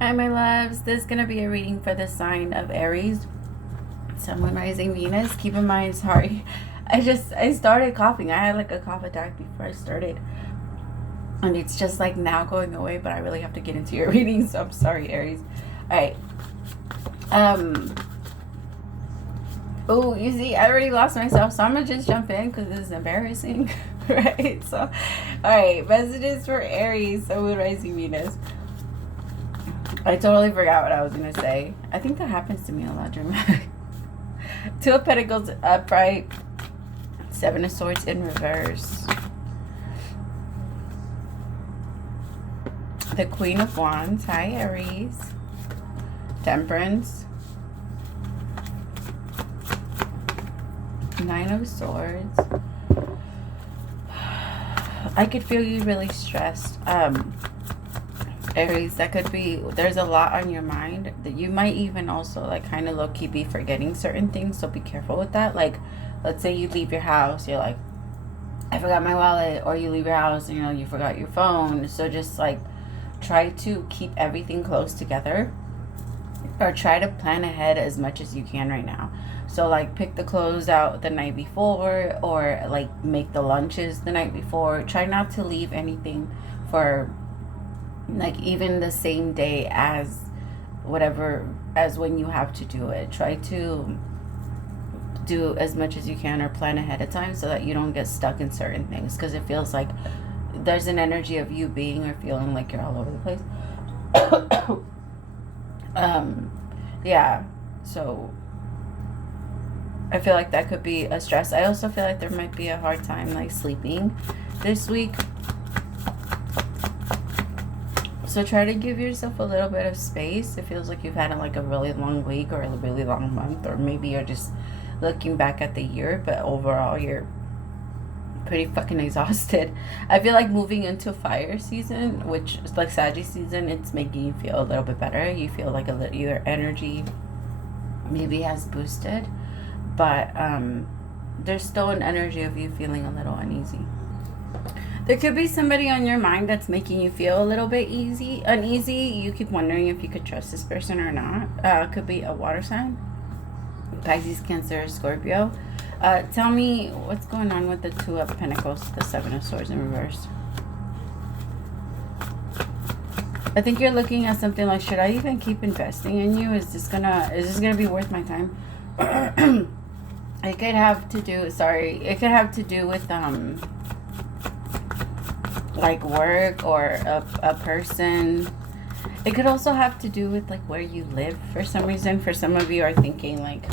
Hi, my loves. This is going to be a reading for the sign of Aries, Sun, Moon, Rising, Venus. Keep in mind, sorry, I started coughing. I had like a cough attack before I started. And it's just like now going away, but I really have to get into your reading, so I'm sorry, Aries. All right. Oh, you see, I already lost myself, so I'm going to just jump in because this is embarrassing, right? So, all right, messages for Aries, Sun, Moon, Rising, Venus. I totally forgot what I was going to say. I think that happens to me a lot, dramatic. Two of Pentacles upright. Seven of Swords in reverse. The Queen of Wands. Hi, Aries. Temperance. Nine of Swords. I could feel you really stressed. Aries, that could be, there's a lot on your mind that you might even also like kind of low-key be forgetting certain things, so be careful with that. Like, let's say you leave your house, you're like, I forgot my wallet, or you leave your house and you forgot your phone. So just like try to keep everything close together, or try to plan ahead as much as you can right now. So like pick the clothes out the night before, or like make the lunches the night before. Try not to leave anything for like even the same day as whatever, as when you have to do it. Try to do as much as you can, or plan ahead of time, so that you don't get stuck in certain things, because it feels like there's an energy of you being or feeling like you're all over the place. Yeah, so I feel like that could be a stress. I also feel like there might be a hard time like sleeping this week. So try to give yourself a little bit of space. It feels like you've had like a really long week or a really long month, or maybe you're just looking back at the year, but overall you're pretty fucking exhausted. I feel like moving into fire season, which is like Sagittarius season, it's making you feel a little bit better. You feel like your energy maybe has boosted, but there's still an energy of you feeling a little uneasy. There could be somebody on your mind that's making you feel a little bit uneasy. You keep wondering if you could trust this person or not. Could be a water sign. Pisces, Cancer, Scorpio. Tell me what's going on with the Two of Pentacles, the Seven of Swords in reverse. I think you're looking at something like, should I even keep investing in you? Is this gonna be worth my time? It could have to do with like work or a person. It could also have to do with like where you live for some reason. For some of you are thinking like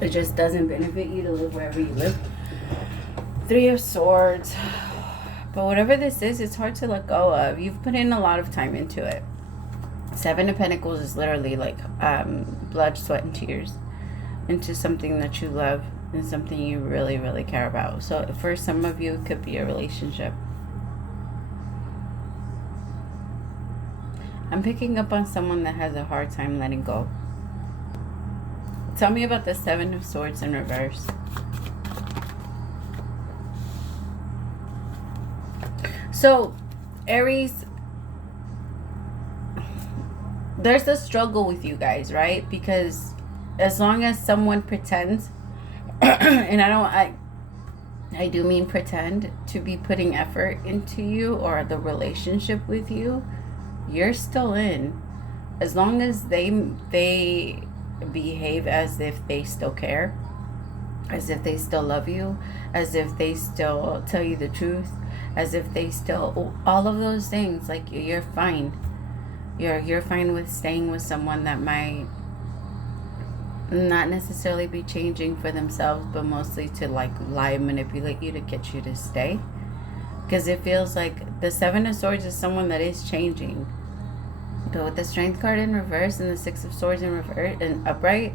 it just doesn't benefit you to live wherever you live. Three of Swords. But whatever this is, it's hard to let go of. You've put in a lot of time into it. Seven of Pentacles is literally like blood, sweat, and tears into something that you love and something you really, really care about. So for some of you, it could be a relationship. I'm picking up on someone that has a hard time letting go. Tell me about the Seven of Swords in reverse. So, Aries, there's a struggle with you guys, right? Because as long as someone pretends, and I do mean pretend to be putting effort into you or the relationship with you, you're still in. As long as they behave as if they still care, as if they still love you, as if they still tell you the truth, as if they still, all of those things, like you're fine. You're fine with staying with someone that might not necessarily be changing for themselves, but mostly to like lie and manipulate you to get you to stay. Because it feels like the Seven of Swords is someone that is changing. But with the Strength card in reverse and the Six of Swords in reverse and upright,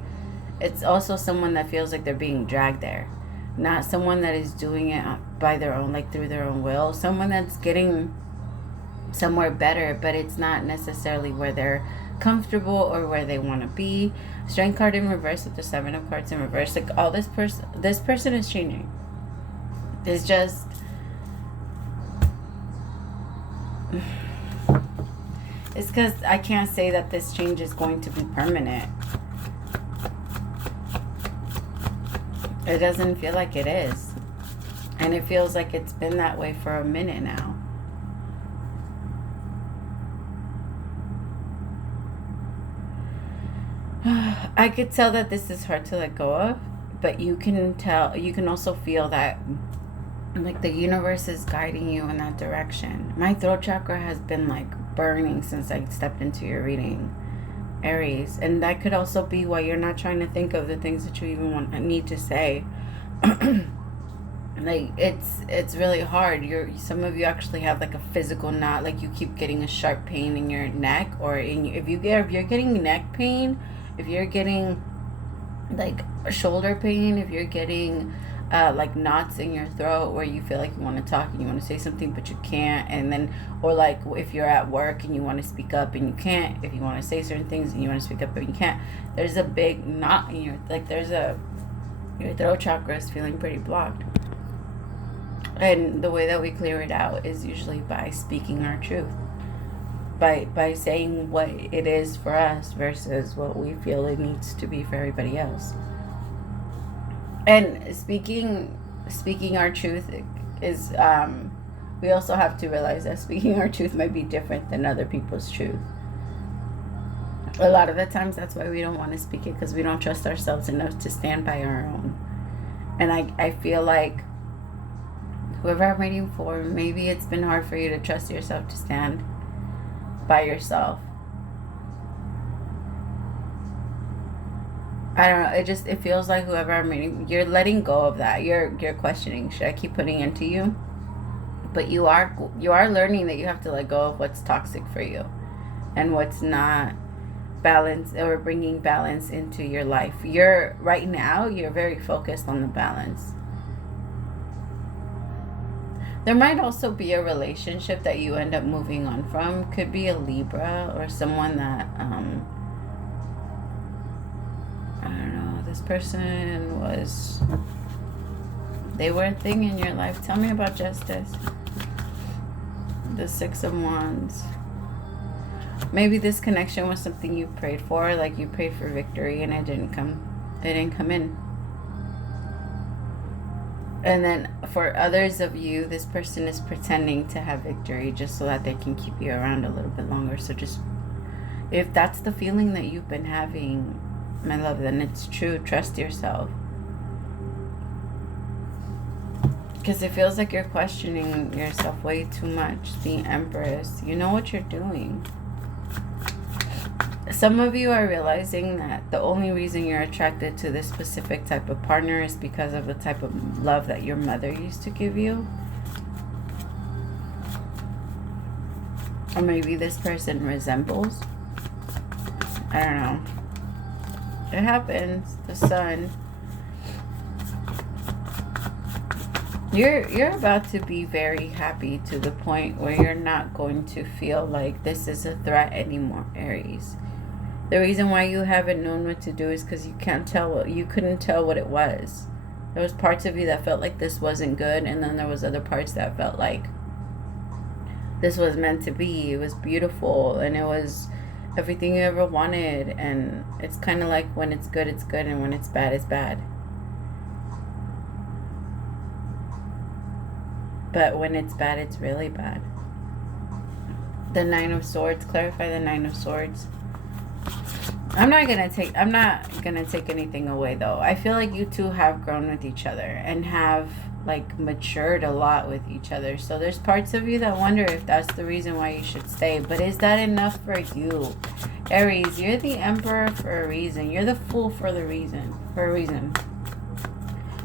it's also someone that feels like they're being dragged there. Not someone that is doing it by their own, like through their own will. Someone that's getting somewhere better, but it's not necessarily where they're comfortable or where they want to be. Strength card in reverse with the Seven of Cards in reverse. Like all this person is changing. It's just It's because I can't say that this change is going to be permanent. It doesn't feel like it is. And it feels like it's been that way for a minute now. I could tell that this is hard to let go of, but you can also feel that like the universe is guiding you in that direction. My throat chakra has been like burning since I stepped into your reading, Aries. And that could also be why you're not trying to think of the things that you even need to say. Like it's really hard. Some of you actually have like a physical knot, like you keep getting a sharp pain in your neck, or if you're getting neck pain, if you're getting like a shoulder pain, if you're getting like knots in your throat where you feel like you want to talk and you want to say something but you can't, and then, or like if you're at work and you want to speak up and you can't, if you want to say certain things and you want to speak up but you can't, there's a big knot in your, like your throat chakra is feeling pretty blocked. And the way that we clear it out is usually by speaking our truth, by saying what it is for us versus what we feel it needs to be for everybody else. And speaking our truth is, we also have to realize that speaking our truth might be different than other people's truth. A lot of the times that's why we don't want to speak it, because we don't trust ourselves enough to stand by our own. And I feel like whoever I'm waiting for, maybe it's been hard for you to trust yourself to stand by yourself. I don't know. It feels like whoever I'm meeting, you're letting go of that. You're questioning, should I keep putting into you? But you are learning that you have to let go of what's toxic for you and what's not balance or bringing balance into your life. Right now you're very focused on the balance. There might also be a relationship that you end up moving on from. Could be a Libra or someone that I don't know, this person they were a thing in your life. Tell me about justice. The Six of Wands. Maybe this connection was something you prayed for, like you prayed for victory and it didn't come in. And then for others of you, this person is pretending to have victory just so that they can keep you around a little bit longer. So just, if that's the feeling that you've been having, my love, then it's true. Trust yourself. Because it feels like you're questioning yourself way too much. The Empress, you know what you're doing. Some of you are realizing that the only reason you're attracted to this specific type of partner is because of the type of love that your mother used to give you. Or maybe this person resembles. I don't know. It happens. The Sun. You're about to be very happy to the point where you're not going to feel like this is a threat anymore, Aries. The reason why you haven't known what to do is because you couldn't tell what it was. There was parts of you that felt like this wasn't good, and then there was other parts that felt like this was meant to be. It was beautiful, and it was everything you ever wanted. And it's kind of like when it's good, and when it's bad, it's bad. But when it's bad, it's really bad. The Nine of Swords. Clarify the Nine of Swords. I'm not gonna take anything away though. I feel like you two have grown with each other and have like matured a lot with each other. So there's parts of you that wonder if that's the reason why you should stay. But is that enough for you? Aries, you're the Emperor for a reason. You're the Fool for a reason.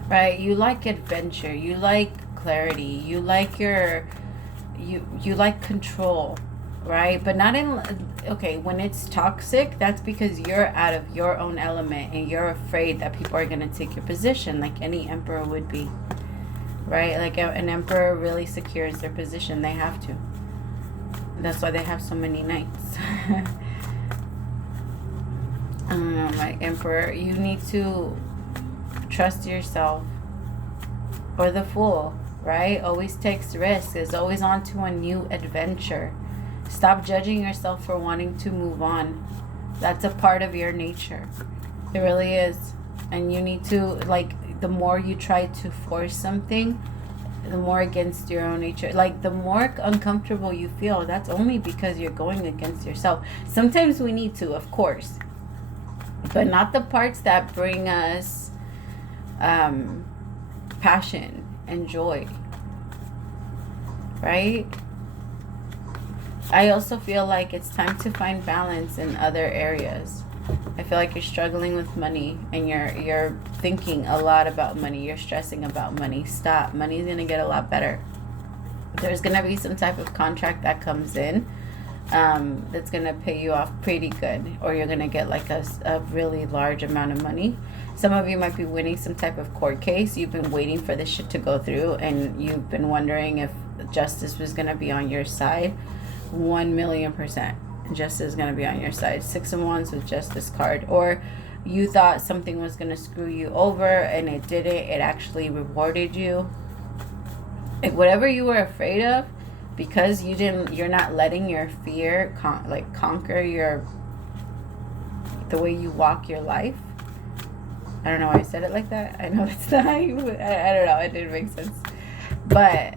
Right? You like adventure. You like clarity. You like you like control. Right? But not in, okay, when it's toxic, that's because you're out of your own element and you're afraid that people are going to take your position, like any emperor would be. Right? Like an emperor really secures their position. They have to. That's why they have so many knights. My emperor, you need to trust yourself. Or the Fool, right? Always takes risks, is always on to a new adventure. Stop judging yourself for wanting to move on. That's a part of your nature. It really is. And you need to, like, the more you try to force something, the more against your own nature. Like, the more uncomfortable you feel, that's only because you're going against yourself. Sometimes we need to, of course. But not the parts that bring us passion and joy. Right? I also feel like it's time to find balance in other areas. I feel like you're struggling with money and you're thinking a lot about money. You're stressing about money. Stop. Money's going to get a lot better. There's going to be some type of contract that comes in that's going to pay you off pretty good. Or you're going to get like a really large amount of money. Some of you might be winning some type of court case. You've been waiting for this shit to go through. And you've been wondering if justice was going to be on your side. 1,000,000%. Justice is going to be on your side. 6 of Wands with Justice card. Or you thought something was going to screw you over and it didn't. It actually rewarded you. Like, whatever you were afraid of, because you're not letting your fear conquer the way you walk your life. I don't know why I said it like that. I know it's not. I don't know. It didn't make sense. But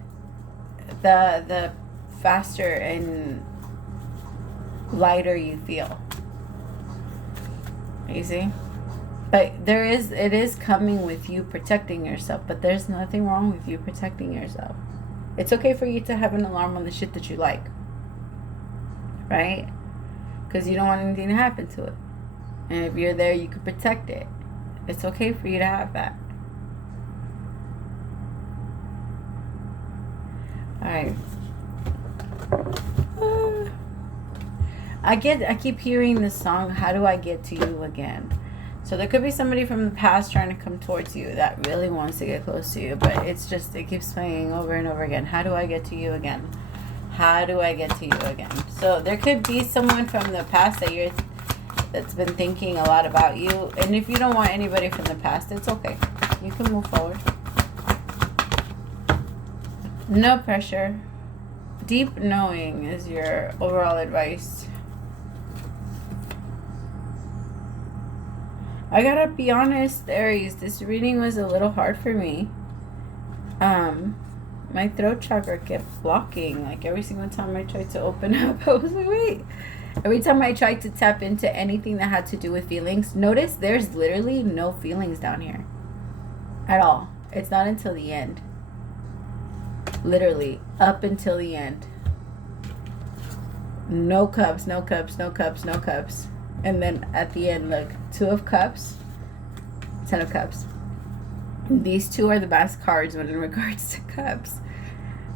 the faster and lighter you feel. You see? But it is coming with you protecting yourself, but there's nothing wrong with you protecting yourself. It's okay for you to have an alarm on the shit that you like. Right? Because you don't want anything to happen to it. And if you're there, you can protect it. It's okay for you to have that. Alright. I keep hearing this song, How Do I Get to You Again? So there could be somebody from the past trying to come towards you that really wants to get close to you, but it keeps playing over and over again. How do I get to you again? How do I get to you again? So there could be someone from the past that's been thinking a lot about you. And if you don't want anybody from the past, it's okay. You can move forward. No pressure. Deep knowing is your overall advice. I gotta be honest, Aries, this reading was a little hard for me. My throat chakra kept blocking. Like, every single time I tried to open up, I was like, wait. Every time I tried to tap into anything that had to do with feelings, notice there's literally no feelings down here. At all. It's not until the end. Literally, up until the end. No cups, no cups, no cups, no cups. And then at the end, look, 2 of cups, 10 of cups. These 2 are the best cards when in regards to cups.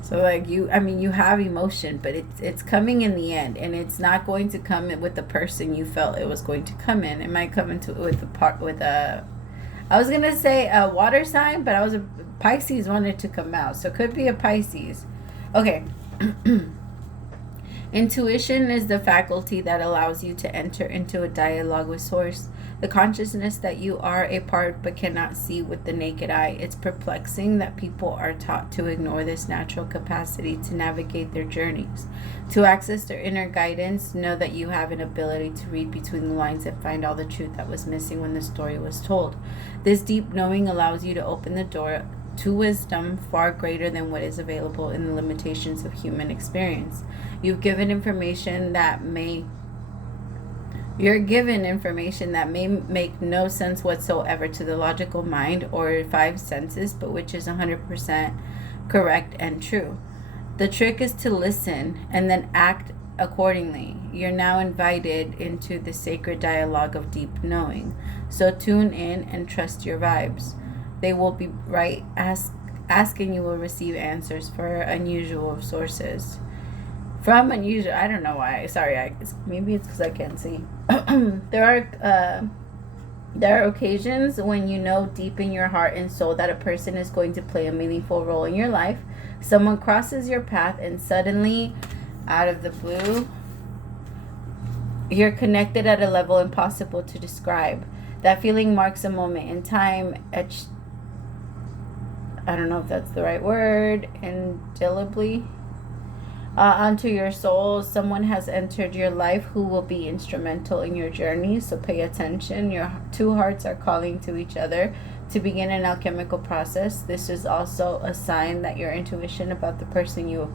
So, like, you have emotion, but it's coming in the end, and it's not going to come with the person you felt it was going to come in. It might come into I was gonna say a water sign, but Pisces wanted to come out, so it could be a Pisces. Okay. Intuition is the faculty that allows you to enter into a dialogue with Source. The consciousness that you are a part but cannot see with the naked eye. It's perplexing that people are taught to ignore this natural capacity to navigate their journeys. To access their inner guidance, know that you have an ability to read between the lines and find all the truth that was missing when the story was told. This deep knowing allows you to open the door to wisdom far greater than what is available in the limitations of human experience. You're given information that may make no sense whatsoever to the logical mind or 5 senses, but which is 100% correct and true. The trick is to listen and then act accordingly. You're now invited into the sacred dialogue of deep knowing. So tune in and trust your vibes. They will be right. Ask and you will receive answers for unusual sources. From unusual, I don't know why. Sorry, maybe it's because I can't see. There are occasions when you know deep in your heart and soul that a person is going to play a meaningful role in your life. Someone crosses your path and suddenly, out of the blue, you're connected at a level impossible to describe. That feeling marks a moment in time, etched, I don't know if that's the right word, indelibly onto your soul. Someone has entered your life who will be instrumental in your journey, so pay attention. Your two hearts are calling to each other to begin an alchemical process. This is also a sign that your intuition about the person you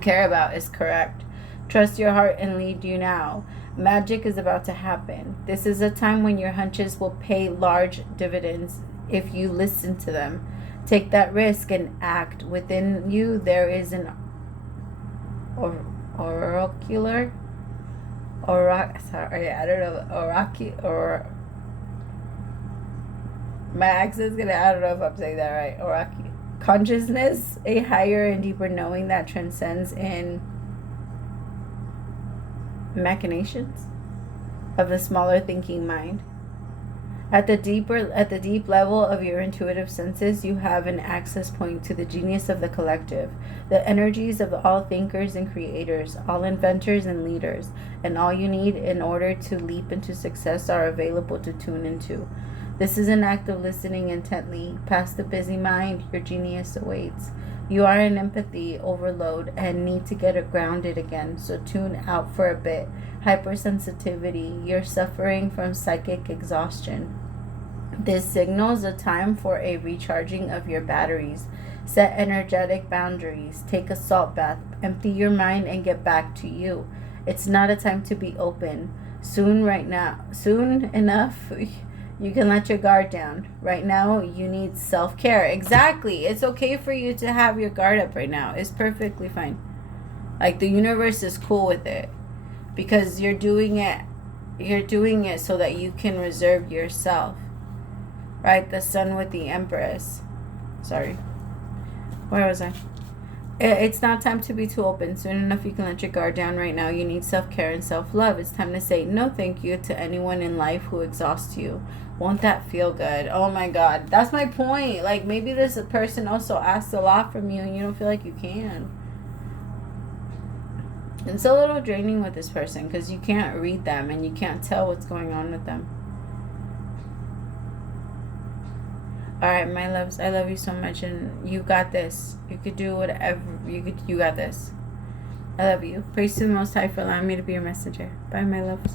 care about is correct. Trust your heart and lead you now. Magic is about to happen. This is a time when your hunches will pay large dividends if you listen to them. Take that risk and act. Within you there is an oracular, my accent's gonna, I don't know if I'm saying that right, consciousness, a higher and deeper knowing that transcends in machinations of the smaller thinking mind. At the deep level of your intuitive senses, you have an access point to the genius of the collective, the energies of all thinkers and creators, all inventors and leaders, and all you need in order to leap into success are available to tune into. This is an act of listening intently. Past the busy mind, your genius awaits. You are in empathy overload and need to get it grounded again, so tune out for a bit. Hypersensitivity, you're suffering from psychic exhaustion. This signals a time for a recharging of your batteries. Set energetic boundaries. Take a salt bath. Empty your mind and get back to you. It's not a time to be open. Soon enough, you can let your guard down. Right now, you need self-care. Exactly. It's okay for you to have your guard up right now. It's perfectly fine. Like, the universe is cool with it. Because you're doing it so that you can reserve yourself. Right? The sun with the Empress. Sorry. Where was I? It's not time to be too open. Soon enough, you can let your guard down. Right now, you need self-care and self-love. It's time to say no thank you to anyone in life who exhausts you. Won't that feel good? Oh my God. That's my point. Like, maybe this person also asks a lot from you and you don't feel like you can. It's a little draining with this person because you can't read them and you can't tell what's going on with them. Alright, my loves, I love you so much and you got this. You could do whatever. You got this. I love you. Praise to the Most High for allowing me to be your messenger. Bye, my loves.